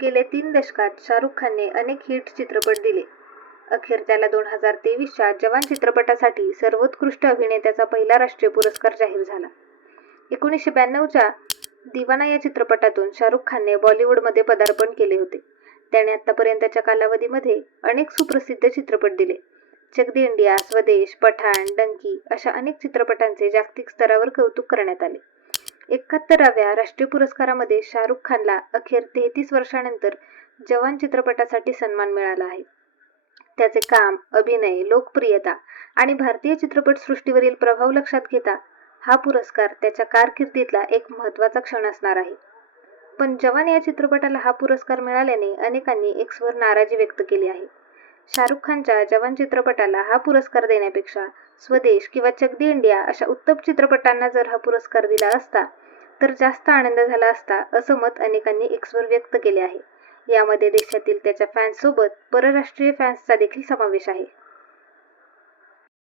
गेल्या 3 दशकात शाहरुख खानने अनेक हिट चित्रपट दिले. अखेर त्याला 2023च्या जवान चित्रपटासाठी सर्वोत्कृष्ट अभिनेत्याचा पहिला राष्ट्रीय पुरस्कार जाहीर झाला. 1992च्या दीवाना या चित्रपटातून शाहरुख खानने बॉलिवूडमध्ये पदार्पण केले होते. त्याने आतापर्यंतच्या कालावधीमध्ये अनेक सुप्रसिद्ध चित्रपट दिले. चक दे इंडिया, स्वदेश, पठाण, डंकी अशा अनेक चित्रपटांचे जागतिक स्तरावर कौतुक करण्यात आले. 71व्या राष्ट्रीय पुरस्कारामध्ये शाहरुख खानला अखेर 33 वर्षांनंतर जवान चित्रपटासाठी सन्मान मिळाला आहे. त्याचे काम, अभिनय, लोकप्रियता आणि भारतीय चित्रपटसृष्टीवरील प्रभाव लक्षात घेता हा पुरस्कार त्याच्या कारकिर्दीतला एक महत्त्वाचा क्षण असणार आहे. पण जवान या चित्रपटाला हा पुरस्कार मिळाल्याने अनेकांनी एक्सवर नाराजी व्यक्त केली आहे. शाहरुख खानच्या जवान चित्रपटाला हा पुरस्कार देण्यापेक्षा स्वदेश किंवा चक दे इंडिया अशा उत्तम चित्रपटांना जर हा पुरस्कार दिला असता तर जास्त आनंद झाला असता, असं मत अनेकांनी एक्सवर व्यक्त केले आहे. यामध्ये देशातील त्याच्या फॅन्ससोबत परराष्ट्रीय फॅन्सचा देखील समावेश आहे.